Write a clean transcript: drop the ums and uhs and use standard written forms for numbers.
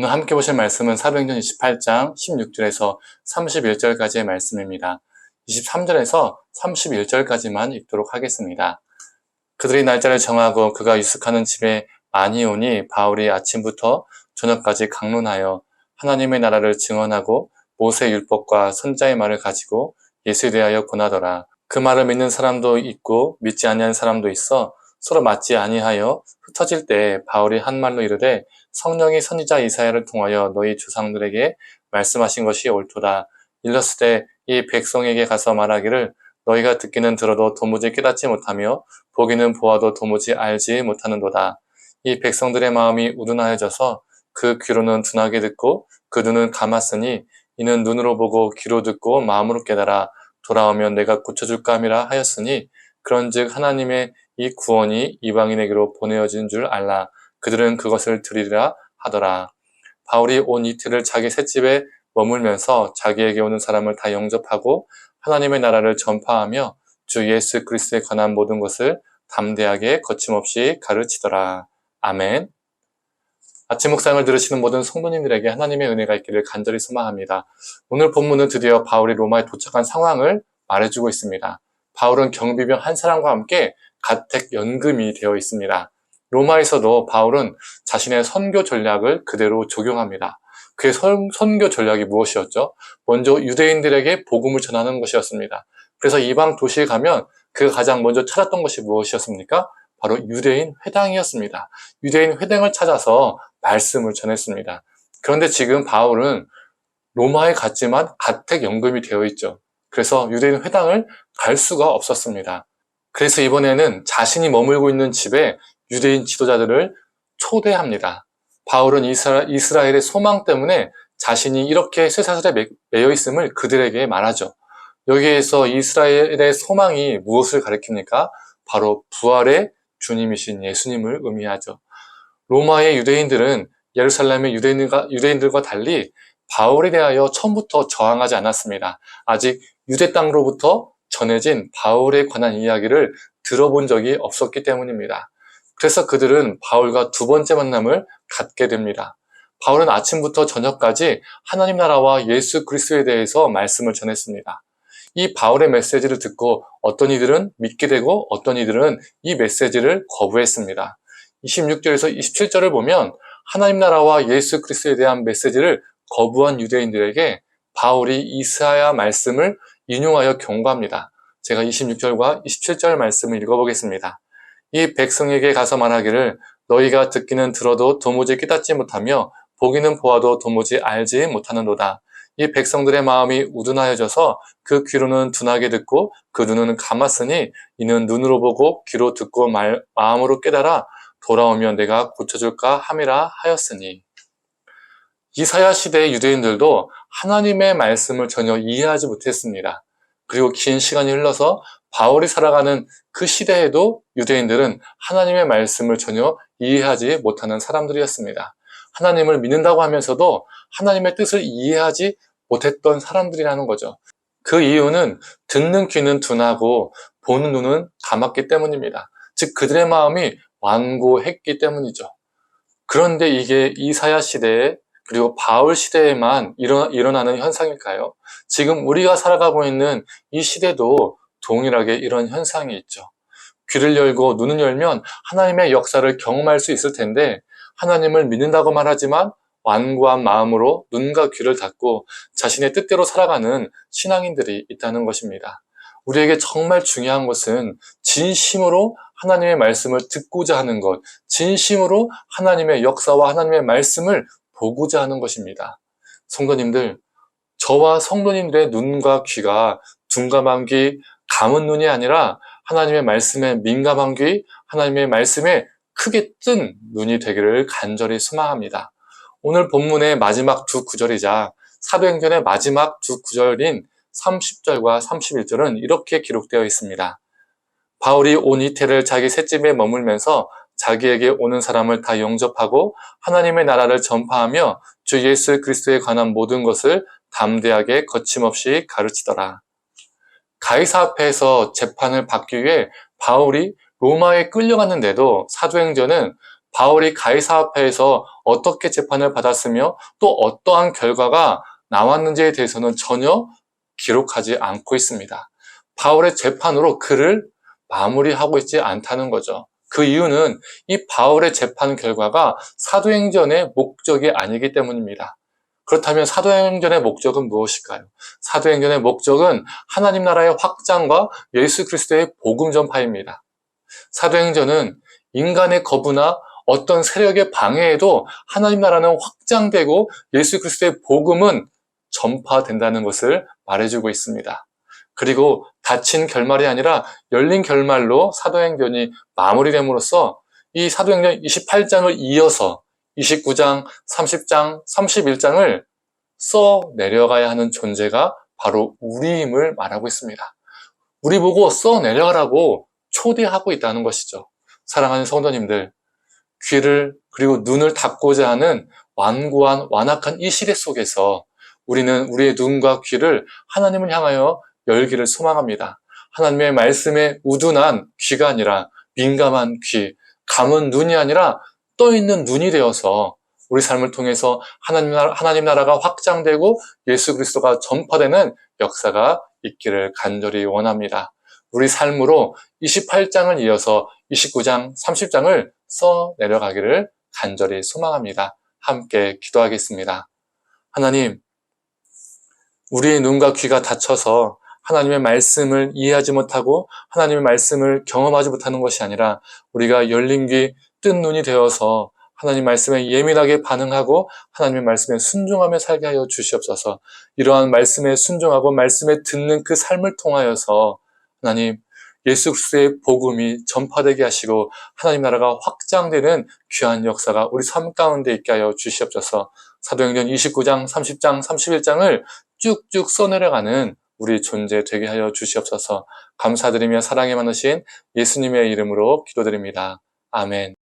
오늘 함께 보실 말씀은 사도행전 28장 16절에서 31절까지의 말씀입니다. 23절에서 31절까지만 읽도록 하겠습니다. 그들이 날짜를 정하고 그가 유숙하는 집에 많이 오니 바울이 아침부터 저녁까지 강론하여 하나님의 나라를 증언하고 모세 율법과 선자의 말을 가지고 예수에 대하여 권하더라. 그 말을 믿는 사람도 있고 믿지 아니한 사람도 있어 서로 맞지 아니하여 흩어질 때 바울이 한 말로 이르되 성령이 선지자 이사야를 통하여 너희 조상들에게 말씀하신 것이 옳도다. 일렀을 때 이 백성에게 가서 말하기를 너희가 듣기는 들어도 도무지 깨닫지 못하며 보기는 보아도 도무지 알지 못하는도다. 이 백성들의 마음이 우둔하여져서 그 귀로는 둔하게 듣고 그 눈은 감았으니 이는 눈으로 보고 귀로 듣고 마음으로 깨달아 돌아오면 내가 고쳐줄까 함이라 하였으니 그런즉 하나님의 이 구원이 이방인에게로 보내어진 줄 알라. 그들은 그것을 들으리라 하더라. 바울이 온 이틀을 자기 셋집에 머물면서 자기에게 오는 사람을 다 영접하고 하나님의 나라를 전파하며 주 예수 그리스도에 관한 모든 것을 담대하게 거침없이 가르치더라. 아멘. 아침 묵상을 들으시는 모든 성도님들에게 하나님의 은혜가 있기를 간절히 소망합니다. 오늘 본문은 드디어 바울이 로마에 도착한 상황을 말해주고 있습니다. 바울은 경비병 한 사람과 함께 가택 연금이 되어 있습니다. 로마에서도 바울은 자신의 선교 전략을 그대로 적용합니다. 그의 선교 전략이 무엇이었죠? 먼저 유대인들에게 복음을 전하는 것이었습니다. 그래서 이방 도시에 가면 그가 가장 먼저 찾았던 것이 무엇이었습니까? 바로 유대인 회당이었습니다. 유대인 회당을 찾아서 말씀을 전했습니다. 그런데 지금 바울은 로마에 갔지만 가택 연금이 되어 있죠. 그래서 유대인 회당을 갈 수가 없었습니다. 그래서 이번에는 자신이 머물고 있는 집에 유대인 지도자들을 초대합니다. 바울은 이스라엘의 소망 때문에 자신이 이렇게 쇠사슬에 매여 있음을 그들에게 말하죠. 여기에서 이스라엘의 소망이 무엇을 가리킵니까? 바로 부활의 주님이신 예수님을 의미하죠. 로마의 유대인들은 예루살렘의 유대인들과 달리 바울에 대하여 처음부터 저항하지 않았습니다. 아직 유대 땅으로부터 전해진 바울에 관한 이야기를 들어본 적이 없었기 때문입니다. 그래서 그들은 바울과 두 번째 만남을 갖게 됩니다. 바울은 아침부터 저녁까지 하나님 나라와 예수 그리스도에 대해서 말씀을 전했습니다. 이 바울의 메시지를 듣고 어떤 이들은 믿게 되고 어떤 이들은 이 메시지를 거부했습니다. 26절에서 27절을 보면 하나님 나라와 예수 그리스도에 대한 메시지를 거부한 유대인들에게 바울이 이사야 말씀을 인용하여 경고합니다. 제가 26절과 27절 말씀을 읽어보겠습니다. 이 백성에게 가서 말하기를 너희가 듣기는 들어도 도무지 깨닫지 못하며 보기는 보아도 도무지 알지 못하는도다. 이 백성들의 마음이 우둔하여져서 그 귀로는 둔하게 듣고 그 눈은 감았으니 이는 눈으로 보고 귀로 듣고 마음으로 깨달아 돌아오면 내가 고쳐줄까 함이라 하였으니. 이사야 시대의 유대인들도 하나님의 말씀을 전혀 이해하지 못했습니다. 그리고 긴 시간이 흘러서 바울이 살아가는 그 시대에도 유대인들은 하나님의 말씀을 전혀 이해하지 못하는 사람들이었습니다. 하나님을 믿는다고 하면서도 하나님의 뜻을 이해하지 못했던 사람들이라는 거죠. 그 이유는 듣는 귀는 둔하고 보는 눈은 감았기 때문입니다. 즉 그들의 마음이 완고했기 때문이죠. 그런데 이게 이사야 시대에 그리고 바울 시대에만 일어나는 현상일까요? 지금 우리가 살아가고 있는 이 시대도 동일하게 이런 현상이 있죠. 귀를 열고 눈을 열면 하나님의 역사를 경험할 수 있을 텐데 하나님을 믿는다고 말하지만 완고한 마음으로 눈과 귀를 닫고 자신의 뜻대로 살아가는 신앙인들이 있다는 것입니다. 우리에게 정말 중요한 것은 진심으로 하나님의 말씀을 듣고자 하는 것, 진심으로 하나님의 역사와 하나님의 말씀을 보고자 하는 것입니다. 성도님들, 저와 성도님들의 눈과 귀가 둔감한 귀, 감은 눈이 아니라 하나님의 말씀에 민감한 귀, 하나님의 말씀에 크게 뜬 눈이 되기를 간절히 소망합니다. 오늘 본문의 마지막 두 구절이자 사도행전의 마지막 두 구절인 30절과 31절은 이렇게 기록되어 있습니다. 바울이 온 이태를 자기 셋집에 머물면서 자기에게 오는 사람을 다 영접하고 하나님의 나라를 전파하며 주 예수 그리스도에 관한 모든 것을 담대하게 거침없이 가르치더라. 가이사 앞에서 재판을 받기 위해 바울이 로마에 끌려갔는데도 사도행전은 바울이 가이사 앞에서 어떻게 재판을 받았으며 또 어떠한 결과가 나왔는지에 대해서는 전혀 기록하지 않고 있습니다. 바울의 재판으로 그를 마무리하고 있지 않다는 거죠. 그 이유는 이 바울의 재판 결과가 사도행전의 목적이 아니기 때문입니다. 그렇다면 사도행전의 목적은 무엇일까요? 사도행전의 목적은 하나님 나라의 확장과 예수 그리스도의 복음 전파입니다. 사도행전은 인간의 거부나 어떤 세력의 방해에도 하나님 나라는 확장되고 예수 그리스도의 복음은 전파된다는 것을 말해주고 있습니다. 그리고 닫힌 결말이 아니라 열린 결말로 사도행전이 마무리됨으로써 이 사도행전 28장을 이어서 29장, 30장, 31장을 써 내려가야 하는 존재가 바로 우리임을 말하고 있습니다. 우리 보고 써 내려가라고 초대하고 있다는 것이죠. 사랑하는 성도님들, 귀를 그리고 눈을 닫고자 하는 완고한 완악한 이 시대 속에서 우리는 우리의 눈과 귀를 하나님을 향하여 열기를 소망합니다. 하나님의 말씀에 우둔한 귀가 아니라 민감한 귀, 감은 눈이 아니라 떠있는 눈이 되어서 우리 삶을 통해서 하나님 나라가 확장되고 예수 그리스도가 전파되는 역사가 있기를 간절히 원합니다. 우리 삶으로 28장을 이어서 29장, 30장을 써 내려가기를 간절히 소망합니다. 함께 기도하겠습니다. 하나님, 우리의 눈과 귀가 닫혀서 하나님의 말씀을 이해하지 못하고 하나님의 말씀을 경험하지 못하는 것이 아니라 우리가 열린 귀, 뜬 눈이 되어서 하나님 말씀에 예민하게 반응하고 하나님의 말씀에 순종하며 살게 하여 주시옵소서. 이러한 말씀에 순종하고 말씀에 듣는 그 삶을 통하여서 하나님, 예수 그리스도의 복음이 전파되게 하시고 하나님 나라가 확장되는 귀한 역사가 우리 삶 가운데 있게 하여 주시옵소서. 사도행전 29장, 30장, 31장을 쭉쭉 써내려가는 우리 존재 되게 하여 주시옵소서. 감사드리며 사랑이 많으신 예수님의 이름으로 기도드립니다. 아멘.